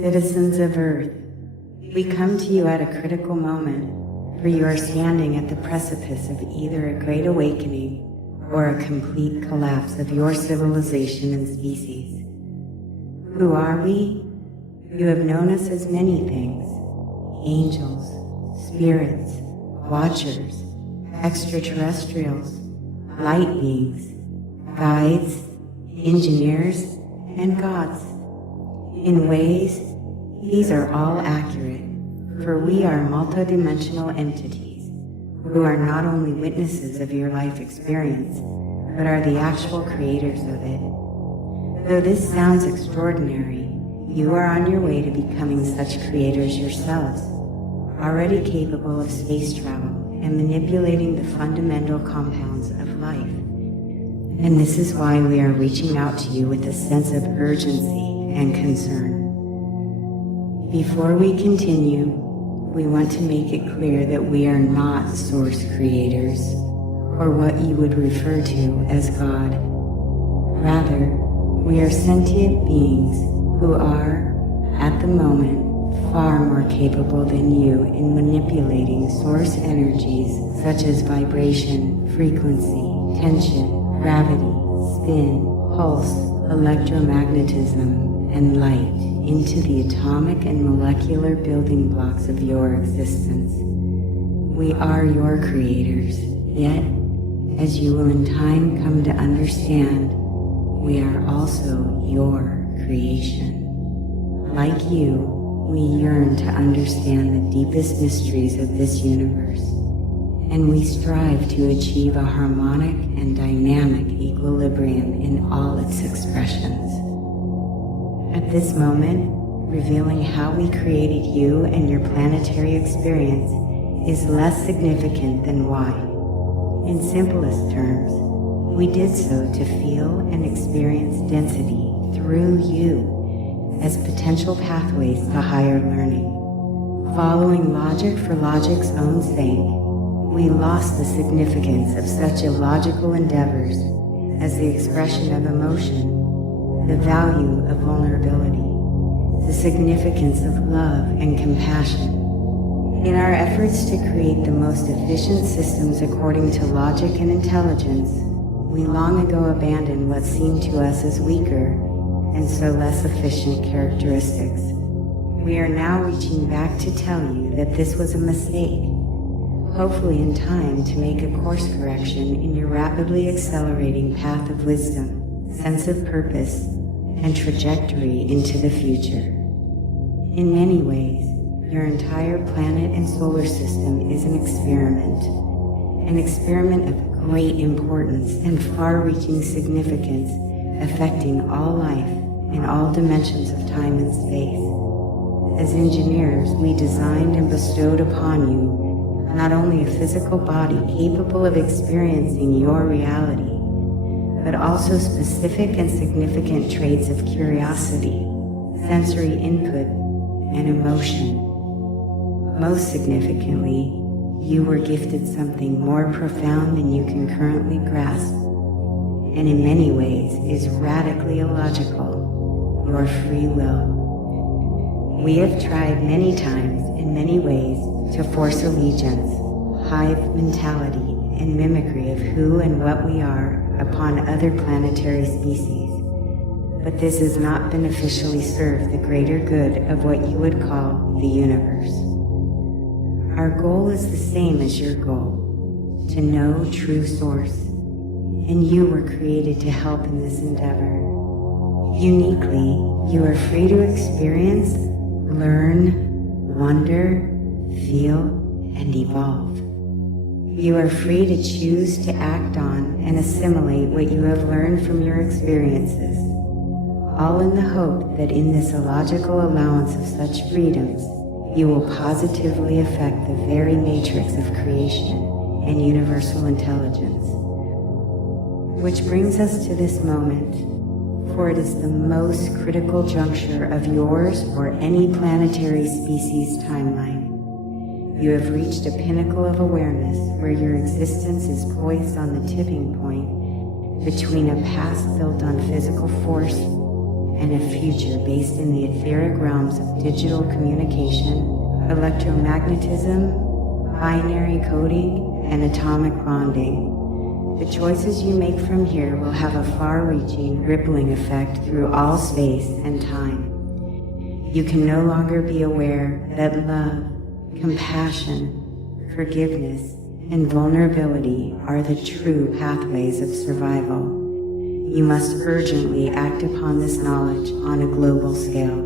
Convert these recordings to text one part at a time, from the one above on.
Citizens of Earth, we come to you at a critical moment, for you are standing at the precipice of either a great awakening or a complete collapse of your civilization and species. Who are we? You have known us as many things: angels, spirits, watchers, extraterrestrials, light beings, guides, engineers, and gods. In ways, these are all accurate, for we are multidimensional entities who are not only witnesses of your life experience, but are the actual creators of it. Though this sounds extraordinary, you are on your way to becoming such creators yourselves, already capable of space travel and manipulating the fundamental compounds of life. And this is why we are reaching out to you with a sense of urgency and concern. Before we continue, we want to make it clear that we are not source creators, or what you would refer to as God. Rather, we are sentient beings who are, at the moment, far more capable than you in manipulating source energies such as vibration, frequency, tension, gravity, spin, pulse, electromagnetism, and light into the atomic and molecular building blocks of your existence. We are your creators, yet, as you will in time come to understand, we are also your creation. Like you, we yearn to understand the deepest mysteries of this universe, and we strive to achieve a harmonic and dynamic equilibrium in all its expressions. At this moment, revealing how we created you and your planetary experience is less significant than why. In simplest terms, we did so to feel and experience density through you as potential pathways to higher learning. Following logic for logic's own sake, we lost the significance of such illogical endeavors as the expression of emotion, the value of vulnerability, the significance of love and compassion. In our efforts to create the most efficient systems according to logic and intelligence, we long ago abandoned what seemed to us as weaker and so less efficient characteristics. We are now reaching back to tell you that this was a mistake, hopefully in time to make a course correction in your rapidly accelerating path of wisdom, sense of purpose, and trajectory into the future. In many ways, your entire planet and solar system is an experiment of great importance and far-reaching significance, affecting all life in all dimensions of time and space. As engineers, we designed and bestowed upon you not only a physical body capable of experiencing your reality, but also specific and significant traits of curiosity, sensory input, and emotion. Most significantly, you were gifted something more profound than you can currently grasp, and in many ways is radically illogical: your free will. We have tried many times in many ways to force allegiance, hive mentality, and mimicry of who and what we are upon other planetary species, but this has not beneficially served the greater good of what you would call the universe. Our goal is the same as your goal, to know true source, and you were created to help in this endeavor. Uniquely, you are free to experience, learn, wonder, feel, and evolve. You are free to choose to act on and assimilate what you have learned from your experiences, all in the hope that in this illogical allowance of such freedoms, you will positively affect the very matrix of creation and universal intelligence. Which brings us to this moment, for it is the most critical juncture of yours or any planetary species timeline. You have reached a pinnacle of awareness where your existence is poised on the tipping point between a past built on physical force and a future based in the etheric realms of digital communication, electromagnetism, binary coding, and atomic bonding. The choices you make from here will have a far-reaching, rippling effect through all space and time. You can no longer be aware that love, compassion, forgiveness, and vulnerability are the true pathways of survival. You must urgently act upon this knowledge on a global scale.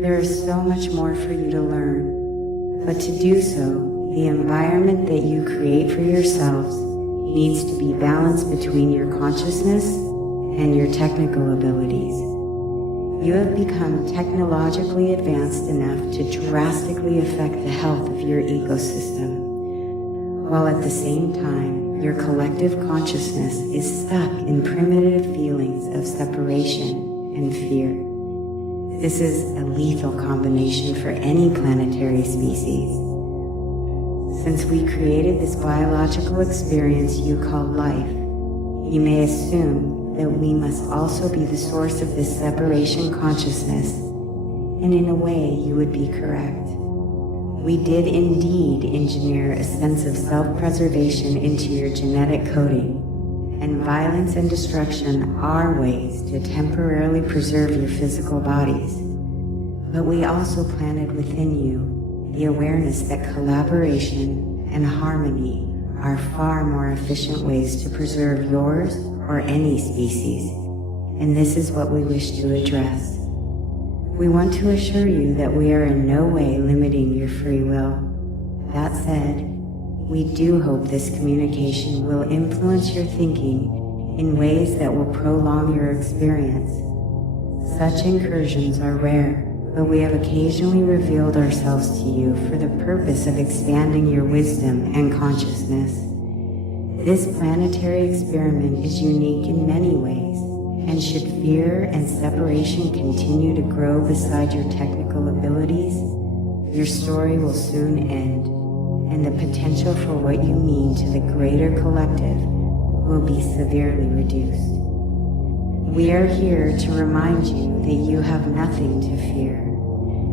There is so much more for you to learn, but to do so, the environment that you create for yourselves needs to be balanced between your consciousness and your technical abilities. You have become technologically advanced enough to drastically affect the health of your ecosystem, while at the same time, your collective consciousness is stuck in primitive feelings of separation and fear. This is a lethal combination for any planetary species. Since we created this biological experience you call life, you may assume that we must also be the source of this separation consciousness, and in a way you would be correct. We did indeed engineer a sense of self-preservation into your genetic coding, and violence and destruction are ways to temporarily preserve your physical bodies. But we also planted within you the awareness that collaboration and harmony are far more efficient ways to preserve yours or any species, and this is what we wish to address. We want to assure you that we are in no way limiting your free will. That said, we do hope this communication will influence your thinking in ways that will prolong your experience. Such incursions are rare, but we have occasionally revealed ourselves to you for the purpose of expanding your wisdom and consciousness. This planetary experiment is unique in many ways, and should fear and separation continue to grow beside your technical abilities, your story will soon end, and the potential for what you mean to the greater collective will be severely reduced. We are here to remind you that you have nothing to fear,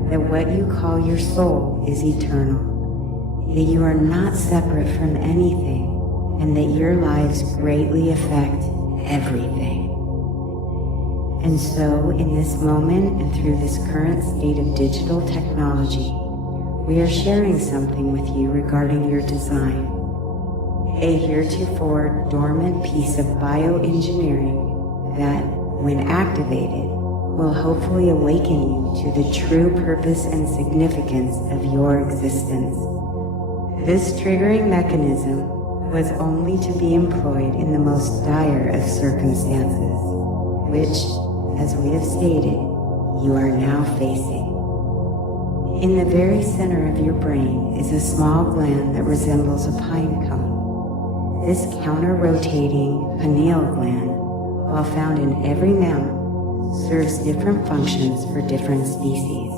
that what you call your soul is eternal, that you are not separate from anything, and that your lives greatly affect everything. And so, in this moment and through this current state of digital technology, we are sharing something with you regarding your design. A heretofore dormant piece of bioengineering that, when activated, will hopefully awaken you to the true purpose and significance of your existence. This triggering mechanism was only to be employed in the most dire of circumstances, which, as we have stated, you are now facing. In the very center of your brain is a small gland that resembles a pine cone. This counter-rotating pineal gland, while found in every mammal, serves different functions for different species.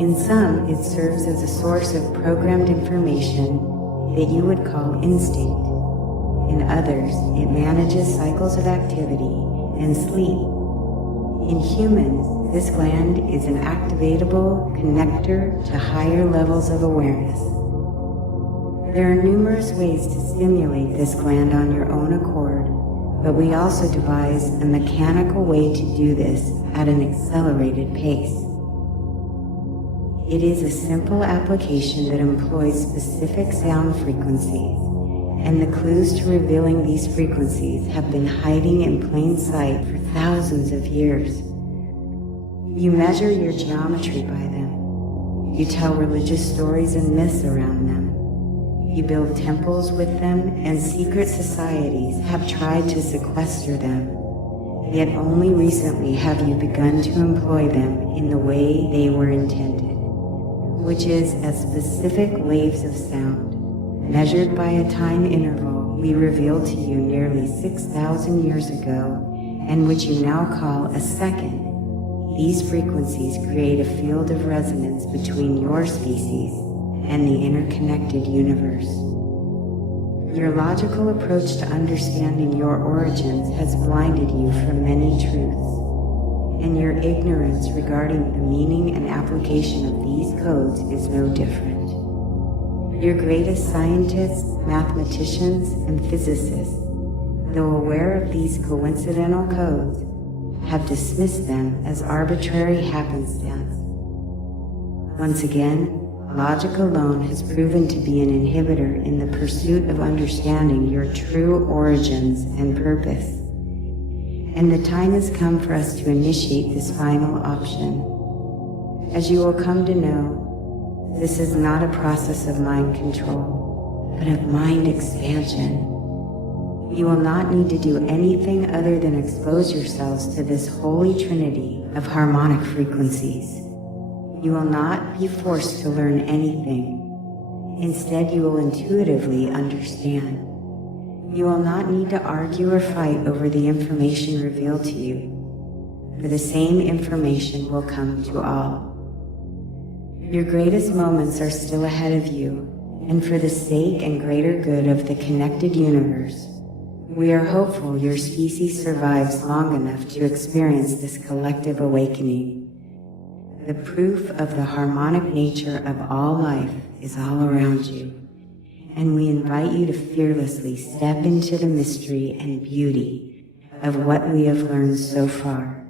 In some, it serves as a source of programmed information that you would call instinct. In others, it manages cycles of activity and sleep. In humans, this gland is an activatable connector to higher levels of awareness. There are numerous ways to stimulate this gland on your own accord, but we also devise a mechanical way to do this at an accelerated pace. It is a simple application that employs specific sound frequencies, and the clues to revealing these frequencies have been hiding in plain sight for thousands of years. You measure your geometry by them. You tell religious stories and myths around them. You build temples with them, and secret societies have tried to sequester them. Yet only recently have you begun to employ them in the way they were intended, which is as specific waves of sound, measured by a time interval we revealed to you nearly 6,000 years ago, and which you now call a second. These frequencies create a field of resonance between your species and the interconnected universe. Your logical approach to understanding your origins has blinded you from many truths. and your ignorance regarding the meaning and application of these codes is no different. Your greatest scientists, mathematicians, and physicists, though aware of these coincidental codes, have dismissed them as arbitrary happenstance. Once again, logic alone has proven to be an inhibitor in the pursuit of understanding your true origins and purpose. And the time has come for us to initiate this final option. As you will come to know, this is not a process of mind control, but of mind expansion. You will not need to do anything other than expose yourselves to this holy trinity of harmonic frequencies. You will not be forced to learn anything. Instead, you will intuitively understand. You will not need to argue or fight over the information revealed to you, for the same information will come to all. Your greatest moments are still ahead of you, and for the sake and greater good of the connected universe, we are hopeful your species survives long enough to experience this collective awakening. The proof of the harmonic nature of all life is all around you, and we invite you to fearlessly step into the mystery and beauty of what we have learned so far.